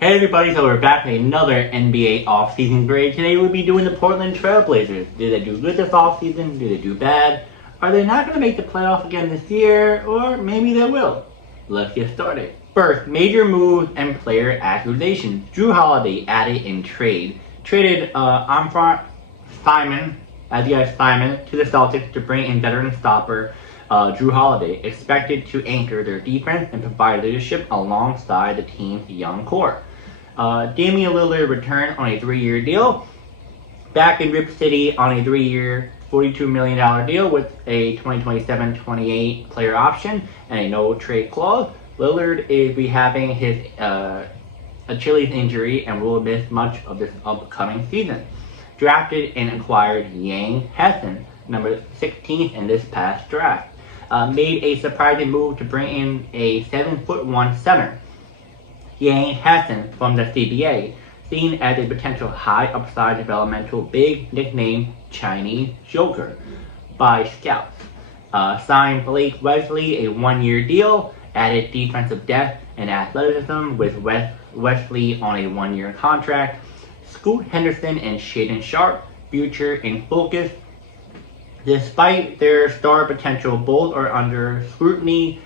Hey everybody, so we're back with another NBA offseason grade. Today we'll be doing the Portland Trail Blazers. Did they do good this offseason? Did they do bad? Are they not going to make the playoffs again this year? Or maybe they will. Let's get started. First, major moves and player acquisitions. Jrue Holiday added in trade. Traded Simon to the Celtics to bring in veteran stopper Jrue Holiday, expected to anchor their defense and provide leadership alongside the team's young core. Damian Lillard returned on a 3-year deal. Back in Rip City on a 3-year, $42 million deal with a 2027-28 player option and a no trade clause. Lillard is rehabbing his Achilles injury and will miss much of this upcoming season. Drafted and acquired Hansen, number 16 in this past draft. Made a surprising move to bring in a 7'1" center. Hansen from the CBA, seen as a potential high upside developmental big, nicknamed Chinese Joker by scouts. Signed Blake Wesley a 1-year deal, added defensive depth and athleticism with Wesley on a 1-year contract. Scoot Henderson and Shaedon Sharpe, future in focus. Despite their star potential, both are under scrutiny.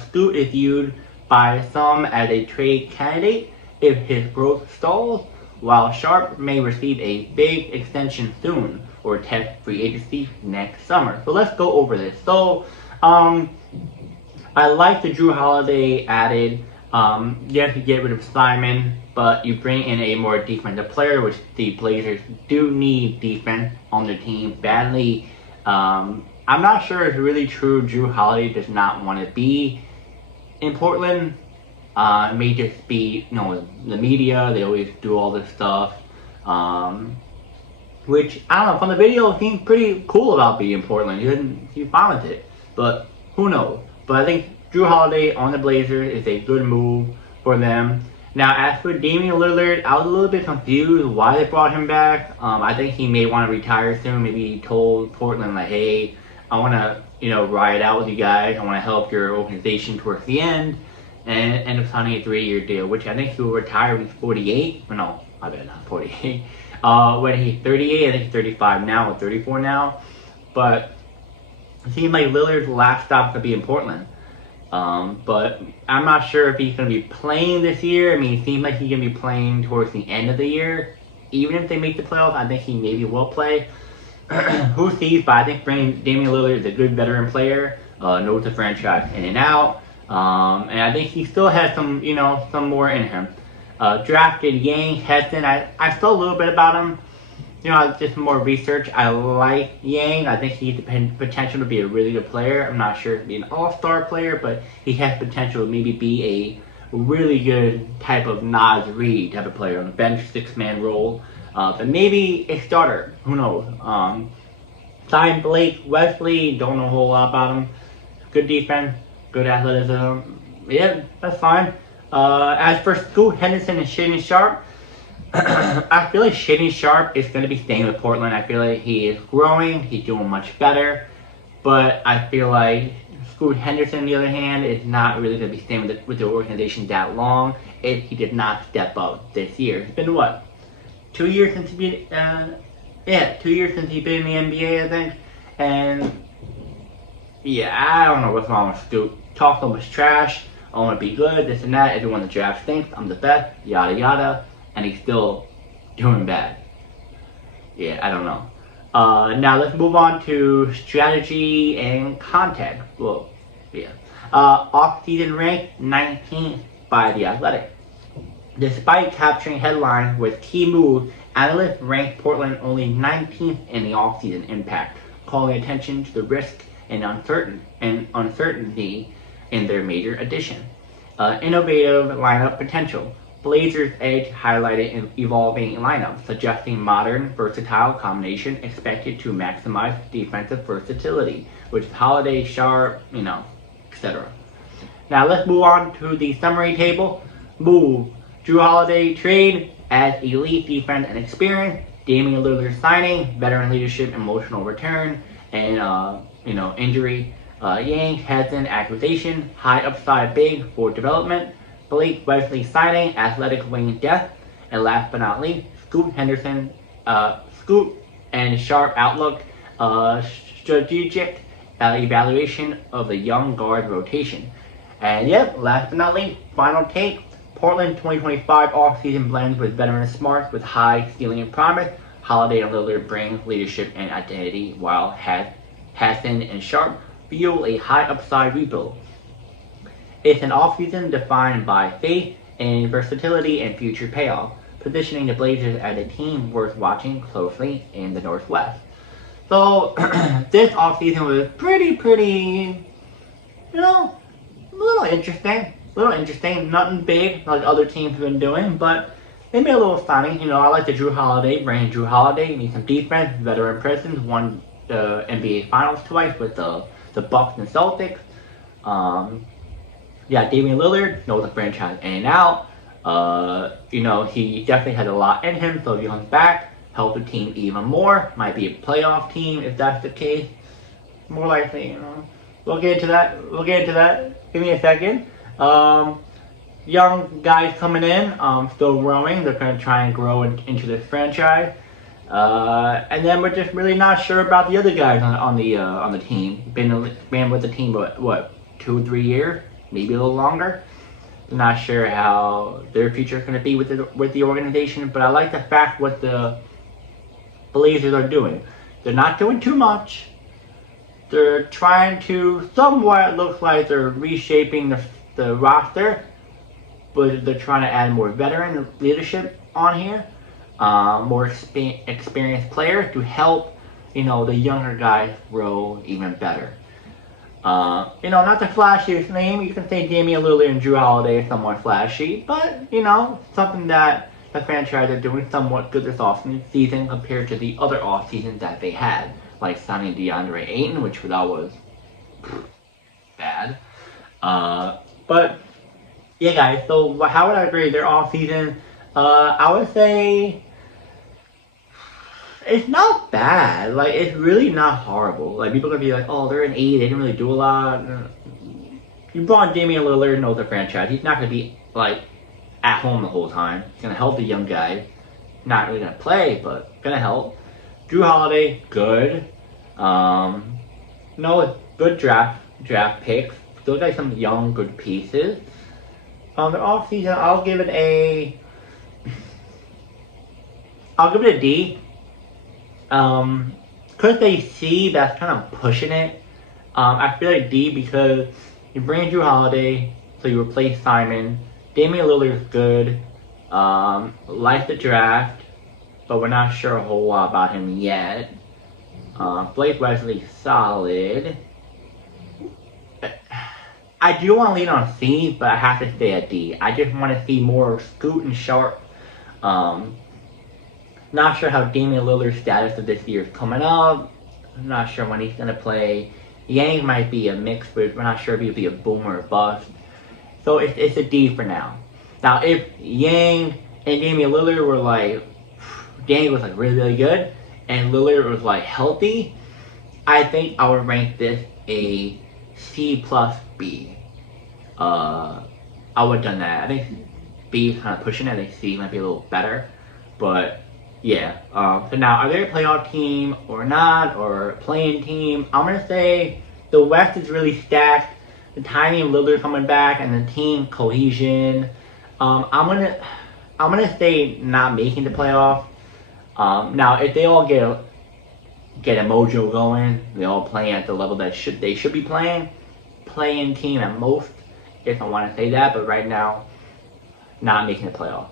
Scoot is viewed by some as a trade candidate if his growth stalls, while Sharpe may receive a big extension soon or test free agency next summer. So let's go over this. So, I like the Jrue Holiday added. Yes, you get rid of Simon, but you bring in a more defensive player, which the Blazers do need defense on their team badly. I'm not sure it's really true Jrue Holiday does not want to be in Portland. It may just be, the media, they always do all this stuff. Which, I don't know, from the video, it seems pretty cool about being in Portland. He found it, but who knows? But I think Jrue Holiday on the Blazers is a good move for them. Now, as for Damian Lillard, I was a little bit confused why they brought him back. I think he may want to retire soon. Maybe he told Portland, like, hey, I want to, ride out with you guys. I want to help your organization towards the end. And end up signing a 3-year deal, which I think he will retire when he's 48. No, I bet not 48. When he's 38, I think he's 35 now, or 34 now. But it seems like Lillard's last stop could be in Portland. But I'm not sure if he's going to be playing this year. I mean, it seems like he's going to be playing towards the end of the year. Even if they make the playoffs, I think he maybe will play. Who sees? But I think bringing Damian Lillard is a good veteran player. Knows the franchise in and out. And I think he still has some, some more in him. Drafted Hansen. I saw a little bit about him. Just more research. I like Yang. I think he has the potential to be a really good player. I'm not sure if he'll be an all-star player, but he has potential to maybe be a really good type of Nas Reed type of player on the bench, 6-man role. But maybe a starter. Who knows? Signed Blake Wesley. Don't know a whole lot about him. Good defense. Good athleticism. Yeah, that's fine. As for Scoot Henderson and Shaedon Sharpe, I feel like Shaedon Sharpe is going to be staying with Portland. I feel like he is growing. He's doing much better. But I feel like Scoot Henderson, on the other hand, is not really going to be staying with the organization that long if he did not step up this year. It's been, 2 years since he's been, 2 years since he's been in the NBA, I think. And, I don't know what's wrong with Scoot. Talk so much trash. I want to be good, this and that. Everyone in the draft thinks I'm the best, yada yada. And he's still doing bad. I don't know. Now let's move on to strategy and content. Off-season ranked 19th by The Athletic. Despite capturing headlines with key moves, analysts ranked Portland only 19th in the off-season impact, calling attention to the risk and uncertainty in their major addition. Innovative lineup potential. Blazers' edge highlighted in evolving lineup, suggesting modern, versatile combination expected to maximize defensive versatility, which is Holiday, Sharpe, etc. Now let's move on to the summary table. Move. Jrue Holiday trade, adds elite defense and experience. Damian Lillard signing, veteran leadership, emotional return, and injury. Hansen acquisition, high upside big for development. Blake Wesley signing, athletic wing depth, and last but not least, Scoot Henderson, Scoot and sharp outlook, strategic evaluation of the young guard rotation. And yep, last but not least, final take. Portland 2025 offseason blends with veteran smarts with high ceiling and promise. Holiday and Lillard bring leadership and identity, while Hansen and Sharp fuel a high upside rebuild. It's an offseason defined by faith and versatility and future payoff, positioning the Blazers as a team worth watching closely in the Northwest. So this offseason was pretty, a little interesting. Nothing big like other teams have been doing, but they made a little signing. I like the Jrue Holiday, bringing Jrue Holiday, need some defense, veteran presence, won the NBA Finals twice with the Bucks and Celtics. Damian Lillard knows the franchise in and out. He definitely had a lot in him, so if he comes back, help the team even more. Might be a playoff team if that's the case. More likely, We'll get into that. Give me a second. Young guys coming in, still growing. They're going to try and grow into this franchise. And then we're just really not sure about the other guys on the team. Been with the team what 2-3 years, maybe a little longer. Not sure how their future is going to be with the organization. But I like the fact what the Blazers are doing. They're not doing too much. They're trying to somewhat looks like they're reshaping the roster, but they're trying to add more veteran leadership on here, more experienced players to help, the younger guys grow even better. Not the flashiest name. You can say Damian Lillard and Jrue Holiday are somewhat flashy, but, something that the franchise are doing somewhat good this offseason compared to the other offseasons that they had, like signing DeAndre Ayton, which that was bad. But yeah, guys. So how would I grade their offseason? I would say it's not bad. Like, it's really not horrible. Like, people are gonna be like, "Oh, they're an 8. They didn't really do a lot." You brought Damian Lillard, knows the franchise. He's not gonna be like at home the whole time. He's gonna help the young guys. Not really gonna play, but gonna help. Jrue Holiday, good. Good draft picks. Still got some young, good pieces. The offseason, I'll give it a D. Could they C? That's kind of pushing it. I feel like D because you bring Jrue Holiday, so you replace Simon. Damian Lillard is good. Like the draft, but we're not sure a whole lot about him yet. Blake Wesley, solid. I do want to lean on C, but I have to stay at D. I just want to see more Scoot and Sharp. Not sure how Damian Lillard's status of this year is coming up. I'm not sure when he's going to play. Yang might be a mix, but we're not sure if he'll be a boom or a bust. So it's a D for now. Now, if Yang and Damian Lillard were like, Yang was like really good, and Lillard was like healthy, I think I would rank this a C plus B. I would have done that. I think B is kind of pushing it. I think C might be a little better. But yeah. So now, are they a playoff team or not, or a playing team? I'm gonna say the West is really stacked. The timing of Lillard coming back and the team cohesion. I'm gonna say not making the playoff. Now, if they all get a mojo going, they all playing at the level that they should be playing team at most, if I want to say that. But right now, not making the playoff.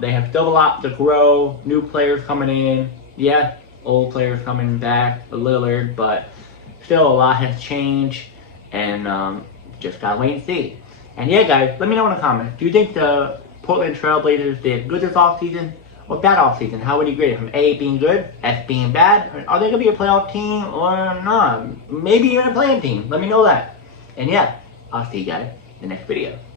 They have still a lot to grow. New players coming in. Yeah, old players coming back. Lillard, but still a lot has changed, and just gotta wait and see. And yeah, guys, let me know in the comments. Do you think the Portland Trail Blazers did good this offseason or bad offseason? How would you grade it? From A being good, S being bad? Are they going to be a playoff team or not? Maybe even a playing team. Let me know that. And yeah, I'll see you guys in the next video.